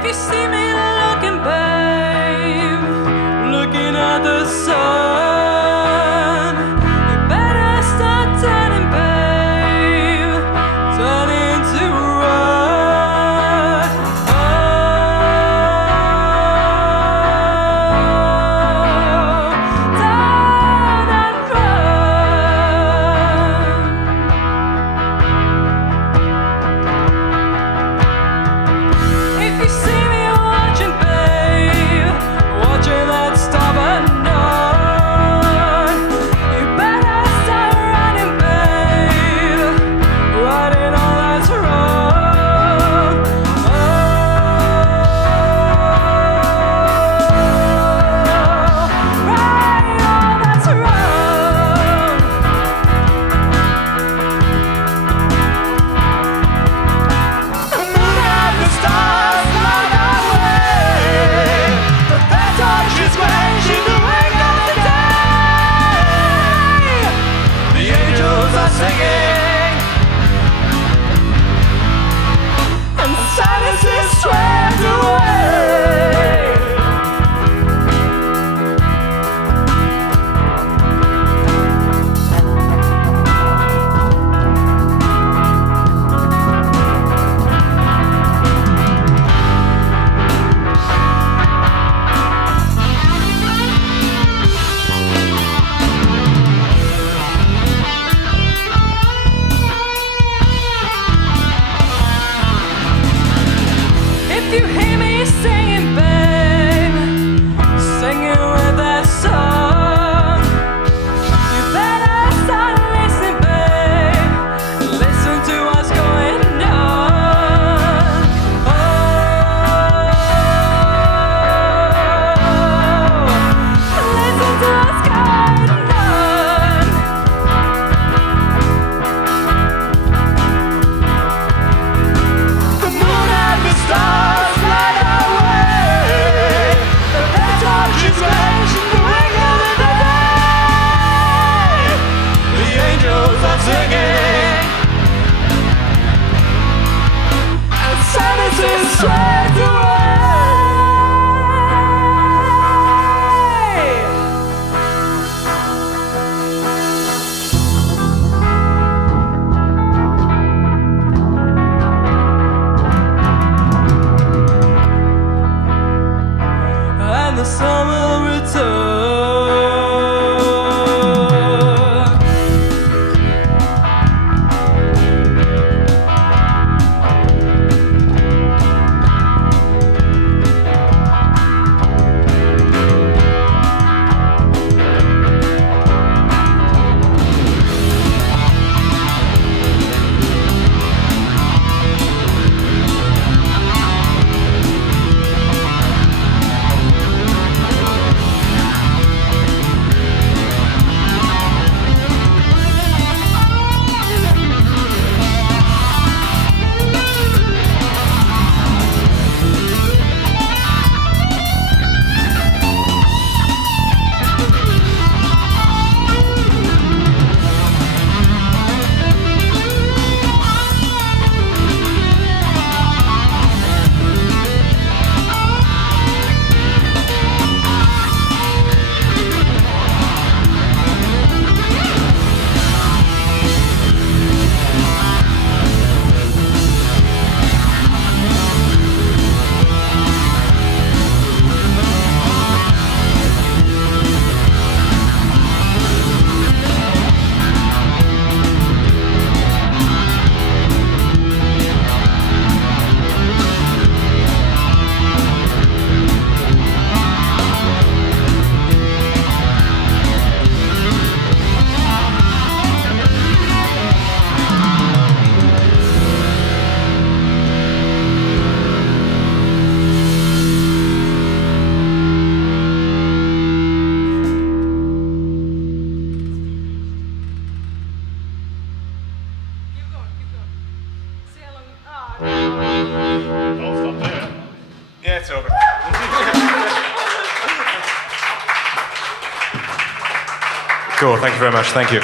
If you see me looking, babe, looking at the sun, you better start turning, babe, turning to run. Oh, turn and run. If you see me watching, babe, watching that stubborn none, you better start running, babe, running all that's wrong. Oh, right, all that's wrong. The moon and the stars light our way, but their touch is quenching the wake of the day. The angels are singing, and silence is swept away. If you hear me singing, babe, singing with that song, you better start listening, babe, listen to what's going on. Oh, listen to what's going on. The moon and the stars light our way, but their touch is quenching the wake of the day. The angels are singing, and silence is swept away. And the summer returns. Yeah, it's over. Cool, thank you very much, thank you.